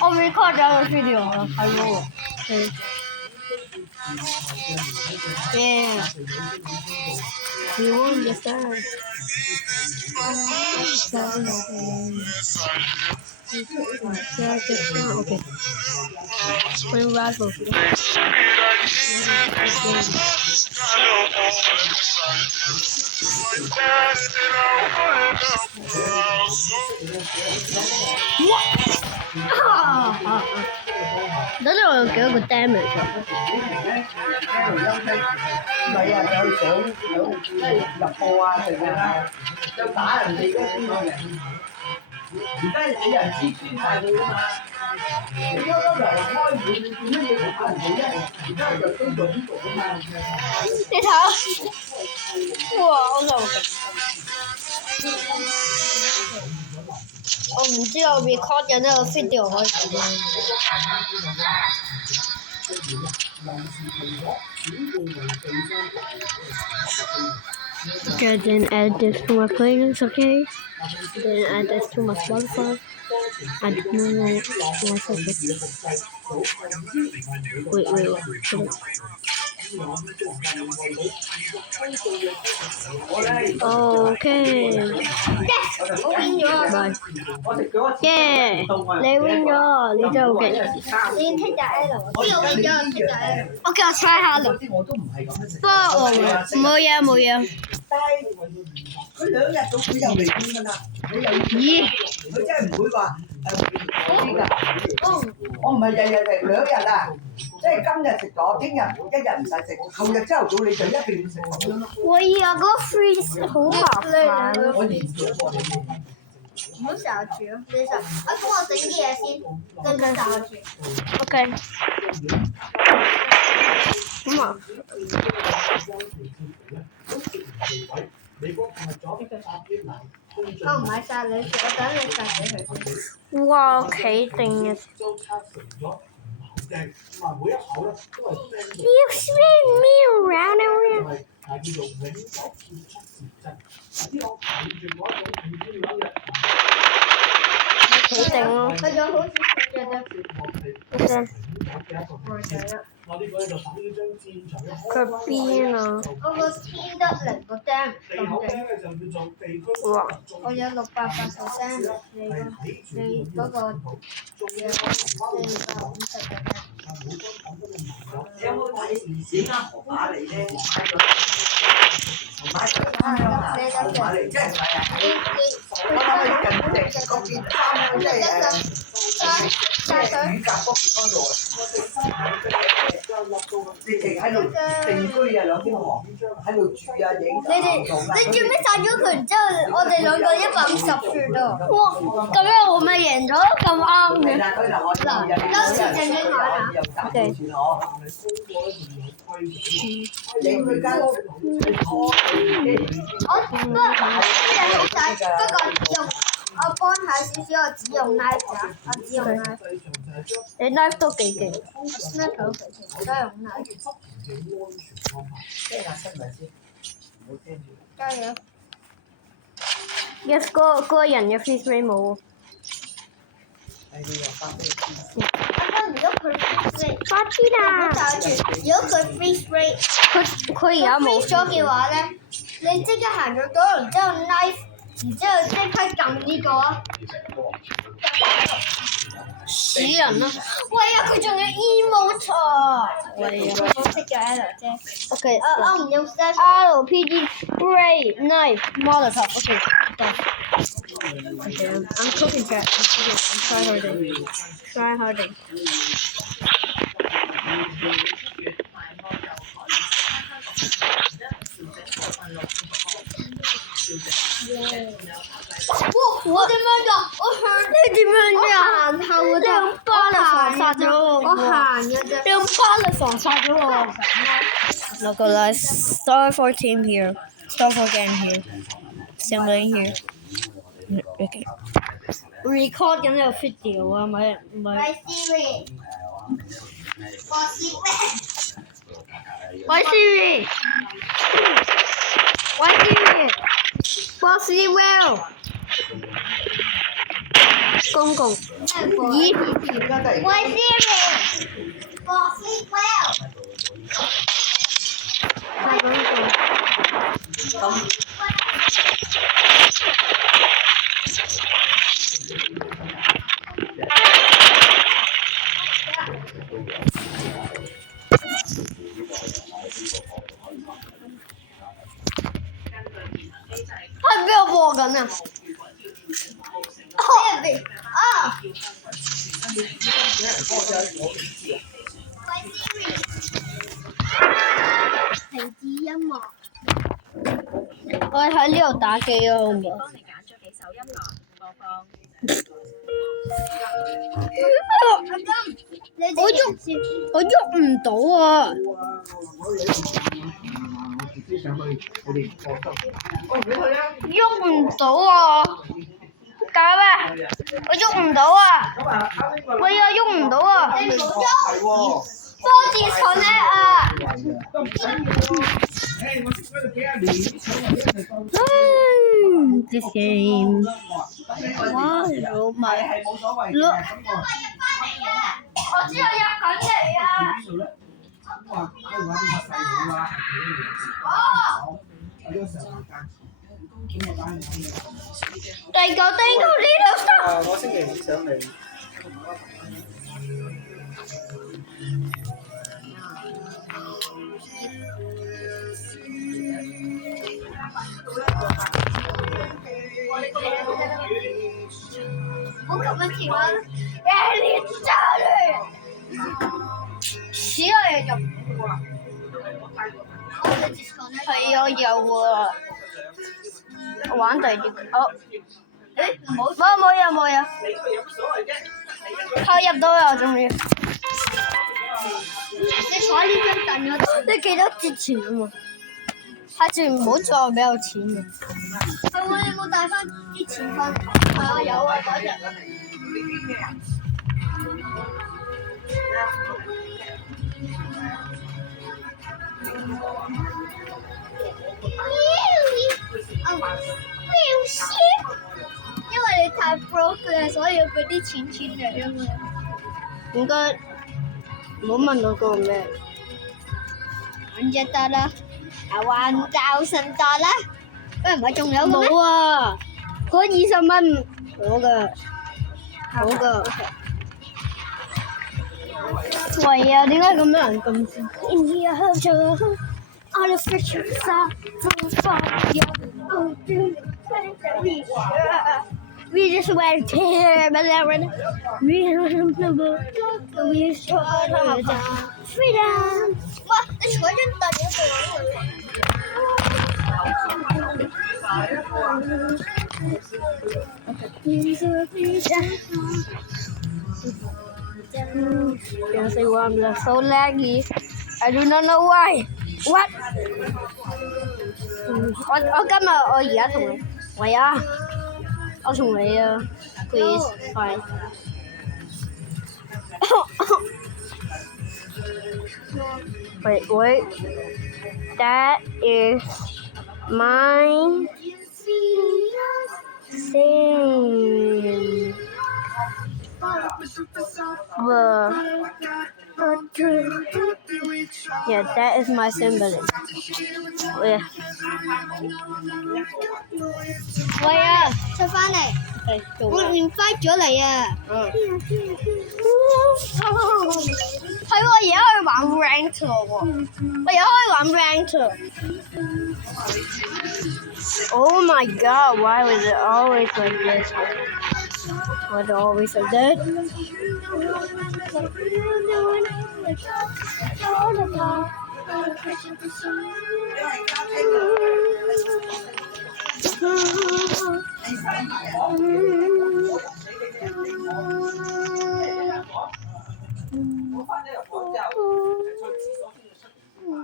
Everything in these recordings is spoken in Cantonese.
我 record 咗個 video 啦，係喎。Yeah. You understand? Okay. When Razzle.等陣我有幾多個 damage 啊？唔係啊，有想入貨啊，成日啊，就打人哋嗰啲人。而家你人知穿晒佢㗎嘛？你嗰個人開會，你做乜嘢打人哋啫？而家就都做呢度㗎嘛。你睇，哇！我唔知我 record 緊呢個 video 可以點樣。Okay, then add this to my playlist, okay? Then add this to my Spotify. Add no. Wait. Okay. Yes, win 咗。Yeah， 你 win 咗，你真係好勁。你剔就 L， 邊個 win 咗？剔就 L。我叫我 try 下咯。不過我冇嘢。佢2日到佢又嚟見㗎啦，你又咦？佢真係唔會話嗰啲㗎。我唔係日2日啊，即係今日食咗，聽日1日唔使食，後日朝頭早你就一定要食咁樣咯。喂呀，嗰個 freeze 好麻煩。我連咗過你。唔好成日煮咯，你就幫我整啲嘢先，跟住就煮。OK。咁啊。我唔係殺你，我等你殺死佢先。哇！企定嘅。You spin me around and around. 企定咯。佢就好似食嘅佢邊啊？我個 T 得0個 damn 咁勁。哇！我有680 damn， 你嗰個有450嘅 damn。你有冇睇幾間河馬嚟咧？買咗3樣啊！河馬嚟即係唔係啊？我諗係近嗰邊3樣即係乳鴿嗰邊嗰度啊！直情喺度定居啊，兩邊河喺度住啊，影相你最尾殺咗佢，然之後我哋兩個150血啊！哇！咁樣我咪贏咗，咁啱嘅。嗱，當時正經話啦。OK。影佢間屋，我不過好大，不過用我幫下少少，我只用 knife 咋，我只用 knife。你 knife 都幾勁。knife 好肥，我都用 knife。加油 Yes， 嗰個人嘅 freeze rate 冇。啱啱如果佢 freeze rate，快啲啦！如果佢 freeze rate，佢而家冇 freeze 咗嘅話咧，你即刻行咗嗰度，然之後 knife， 然之後即刻撳呢個啊！死人啦！喂呀，佢仲有 emote 啊！喂呀！我識咗 L 啫。 OK， 我唔用 step。 RPG spray knife molotov。OK， done。Okay, I'm cooking chat. I'm try harding. 我點樣㗎？你點樣㗎？行後嘅啫，你用巴勒防殺咗我。我行嘅啫。你用巴勒防殺咗我。Look, guys, star 4 team here. Star 4 game here. Assembling here. Okay. Record 緊呢個 video 啊，咪。喂 Siri。喂 Siri。喂 Siri。Bossy well。公共。咦？喂 Siri，for sleep well。係公共。喺邊度播緊啊？喺入邊啊！喂 Siri，停止音樂。我喺呢度打機啊，好唔好？幫你揀咗幾首音樂播放。我喐唔到啊！喐唔到啊！搞咩？我喐唔到啊！喂啊，喐唔到啊！你唔好喐，多啲坐呢啊！This game. 哇，老米。我知道入緊嚟啊！哦。第九丁到呢度得。我星期五上嚟。好咁樣跳啊！你走嚟！死啦你就係啊有啊！我玩第二個。冇嘢。我入到啦，終於。你坐喺呢張凳嗰度。你記得節錢啊嘛？下次唔好再俾我錢嘅。係喎，你冇帶翻啲錢翻？係啊，有啊，嗰日。因為你太 broke 啦，所以要俾啲錢你啊嘛。應該唔好問我個咩。玩就得啦，玩就神得啦。喂，唔係仲有嘅咩？冇啊！嗰20蚊我嘅，我嘅。喂啊！點解咁多人咁先？We just went here, but we shot freedom. 哇！你坐喺張凳嗰度Yes, I want to so laggy. I do not know why. What? 我今日我而家同你，喂啊！我同你啊 ，please 快。Wait. That is my thing. Yeah, that is my symbol. Yeah. 喂啊，出翻嚟，我 invite 咗你啊。係喎，而家可以玩 rank 咯喎，我而家可以玩 rank。Oh my god, why was it always like this? Was it always like that?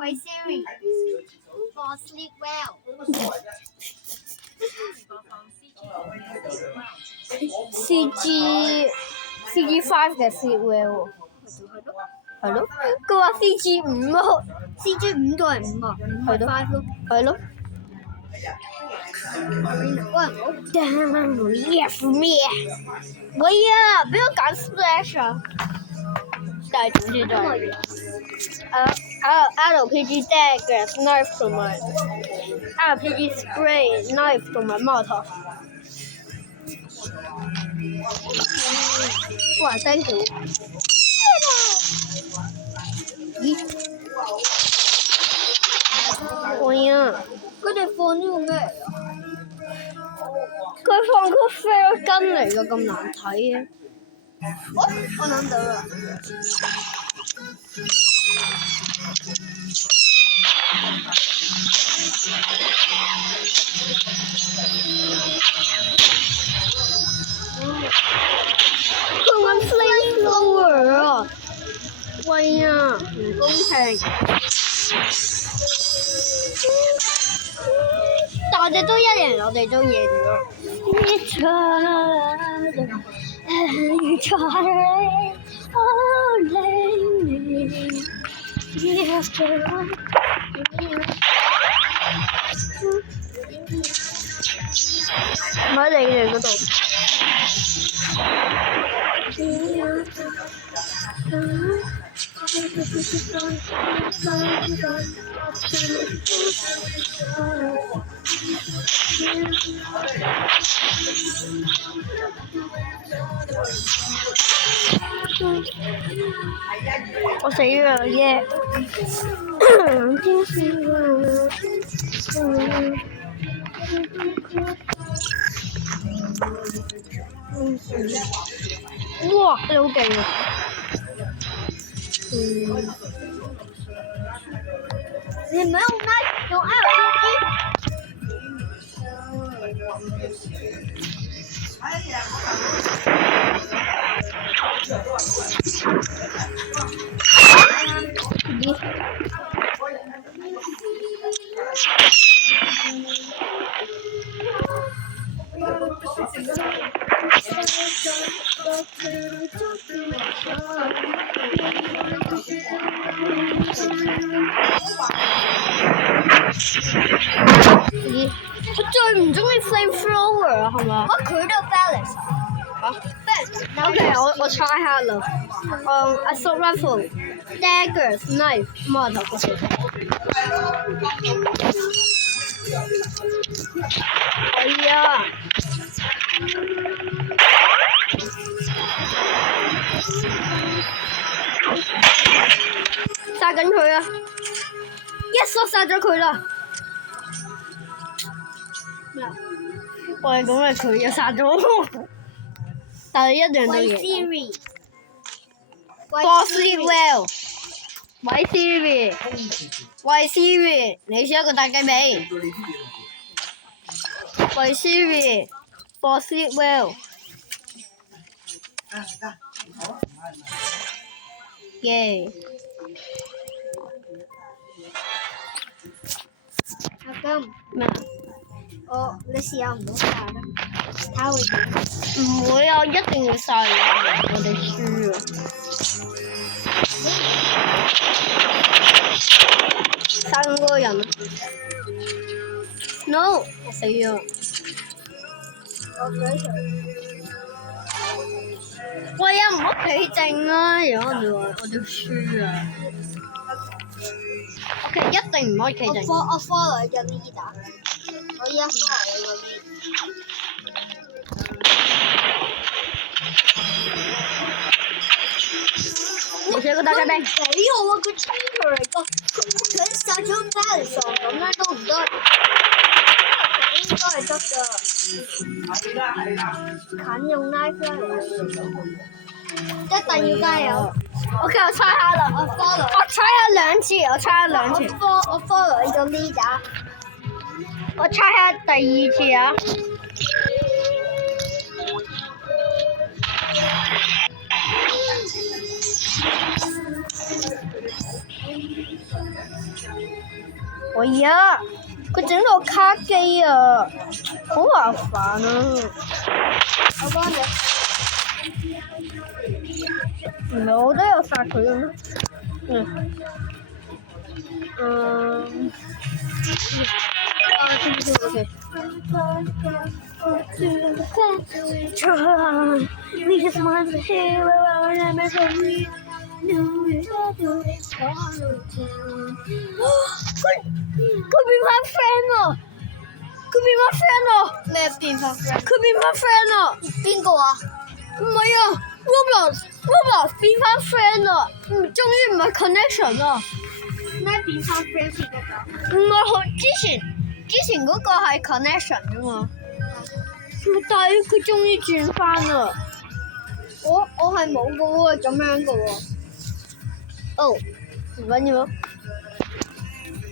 喂 Siri，for sleep well。CG5 嘅 sleep well 喎，係咯，佢話 CG5咯，CG5都係5啊，5係5咯。係咯。Yes 咩？喂呀，俾我揀 Splash 啊！但係總之就係RPG dagger knife 同埋 RPG spray knife 同埋 mortar。哇 ，thank you！ 咦？喂呀！佢哋放呢個咩嚟啊？佢放個 fair 根嚟㗎，咁難睇嘅。我諗到啦。佢揾 flamethrower 啊！喂呀，唔公平！但我哋都一贏，我哋都贏咗。唔喺你哋嗰度。我死啦耶！哇，你好勁啊！你唔係用 RPG？佢最唔中意 flamethrower 啊，係嘛？佢都 balance。OK， 我 try 下啦。assault rifle, daggers, knife, mortar 嗰啲。哎呀！殺緊佢啊！一索殺咗佢啦！我係講嘅佢又殺咗我，但係一樣都贏。Boss lead well， 喂 Siri， 喂 Siri， 你似一個大雞尾。喂 Siri，Boss lead well。耶！阿金，咩啊？你試下唔好殺啦，睇會點？唔會啊！一定要殺人，我哋輸啊！殺咁多人啊 ！No， 我死咗。我俾佢。喂呀，唔好企靜啦！如果唔係我哋輸啊！OK， 一定唔可以企靜。我 follow 你嘅 leader， 我依家 follow 你個 leader。你似個大雞尾。俾我啊！佢 traitor 嚟㗎，佢殺咗 balance 咁樣都唔得，應該係得㗎。近用 knife 一定要加油。OK， 我 try 下啦。我 follow。我 try 下兩次，我 try 下兩次。我 follow 你個 leader。我 try 下第二次啊。哎呀，佢整到卡機啊，好麻煩啊！我幫你。唔係我都有殺佢嘅咩？ We just want to hear our memory. Could be my friend 咯 ，could be my friend 咯，咩變化 could be my friend 咯，邊個啊？唔係啊 ，Roblox 變翻 friend 啦，終於唔係 connection 啦，咩變翻 friend 先得㗎？唔係好之前嗰個係 connection 㗎嘛，但係佢終於轉翻啦，我係冇㗎喎，咁樣㗎喎。哦，唔緊要啊，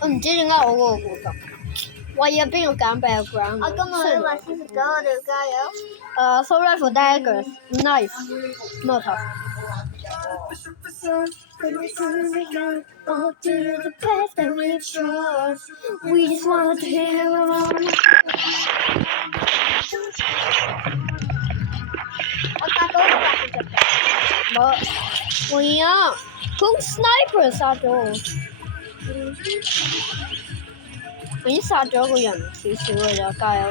我唔知點解我嗰個冇得。喂啊！邊個揀 background？我今日話先食咗，我哋要加油。So rifle daggers, knife, mortar. We just want to hear around. 我殺到140隻。冇，喂啊！佢 sniper 殺咗我。我已經殺咗個人少少㗎咋，加油！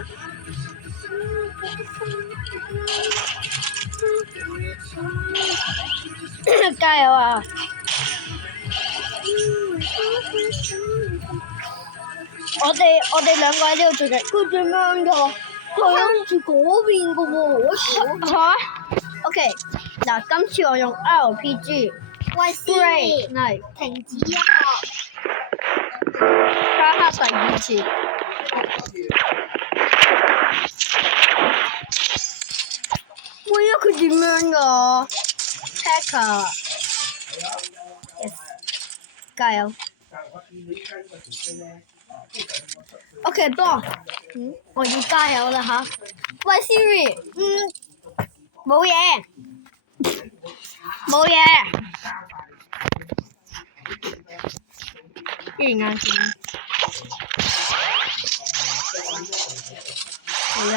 加油啊！我哋兩個喺呢度做緊，佢點樣㗎？佢向住嗰邊㗎喎，嚇 ？OK， 嗱，今次我用 RPG。喂 Siri， 係停止音樂。加黑第二次。喂啊！佢點樣㗎 ？Hacker。Yes。加油。OK， 幫。我要加油啦嚇！喂 Siri， 冇嘢，冇嘢。一眼睛。好啦。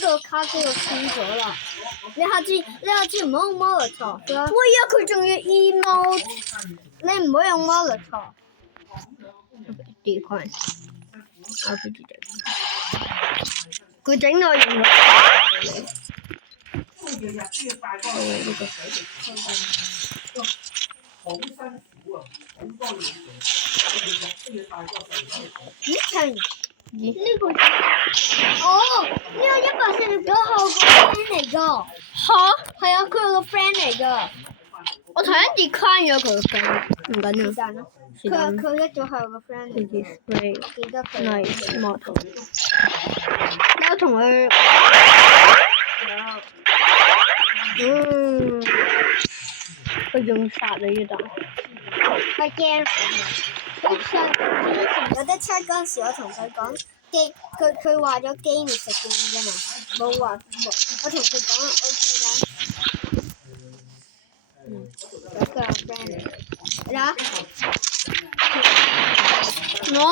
個卡機就穿咗啦！你下次唔好用 Molotov 啦。喂啊！佢仲要 emote， 你唔好用 Molotov。第一款 RPG 佢整到用咗。呢個哦，呢個140九號個 friend 嚟㗎。嚇？係啊，佢係個 friend 嚟㗎。我頭先 decline 咗佢個 friend，唔緊要。但咯，佢一早係我個 friend 嚟嘅。我記得佢。係摩托。我同佢。佢仲殺你嘅但。係驚。之前有得測嗰陣時，我同佢講機，佢話咗機滅食機㗎嘛，冇話冇。我同佢講 OK 啦。有個 friend 嚟嘅。嗱。No。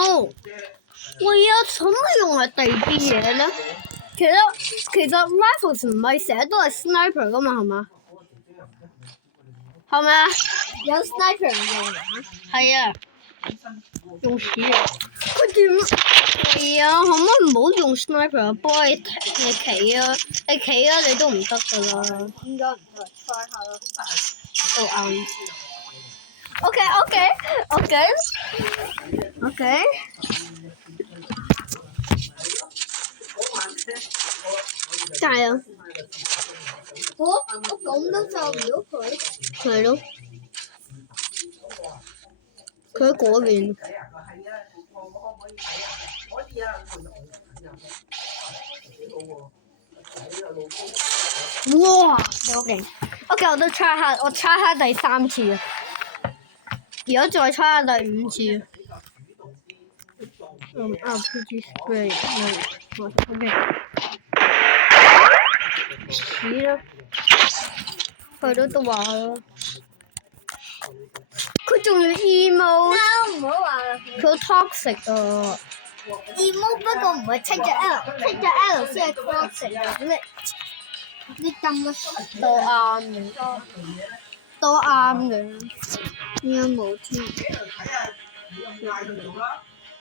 喂啊！做乜用係第二啲嘢咧？其實 rifles 唔係成日都係 sniper 㗎嘛，係嘛？係咪啊？有 sniper 唔用啊？係啊。用屎啊！佢點？係啊，可唔可以唔好用 sniper 啊？幫你企啊！你企啊！你都唔得㗎啦。應該唔得，try 下咯。都啱。OK。加油！我咁都救唔到佢。係咯。佢喺嗰邊。哇！好勁 ！OK， 我都 try 下，我 try 下第3次啊！如果再 try 下第5次。RPG spray， OK。屎啦！佢都話啦。佢仲要 emo， 唔好話啦。佢好 toxic 啊 emo 不過唔係 take 咗 L，take 咗 L 先係 toxic 嘅咩？你撳個都啱嘅，都啱嘅。應該冇添。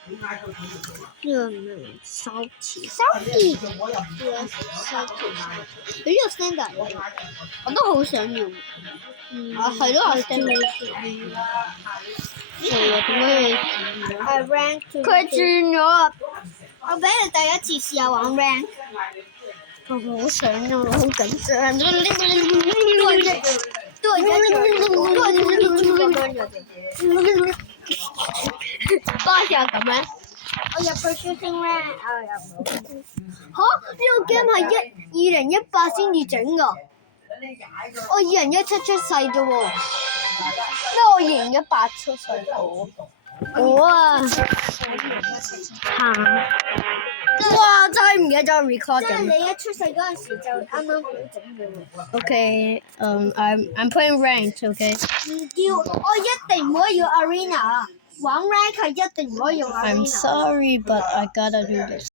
呢個唔係salty，佢呢個 standard 我都好想要。係咯，我 send 你。係啊，點解你？ I rank to 佢轉咗啊！我俾你第一次試下玩 rank，我好想啊，我好緊張。都係一巴士又咁樣。我入去 shooting rank，入唔到。呢個 game 係2018先至整㗎，我2017出世啫喎。咩？我2018出世嘅。我啊，哇！真係唔記得咗 record 即係緊。你一出世嗰陣時就啱啱好整嘅喎。Okay, I'm playing ranked. Okay. 唔要，我一定唔可以要 arena，玩 rank 係一定唔可以用 I'm arena。 sorry, but I gotta do this.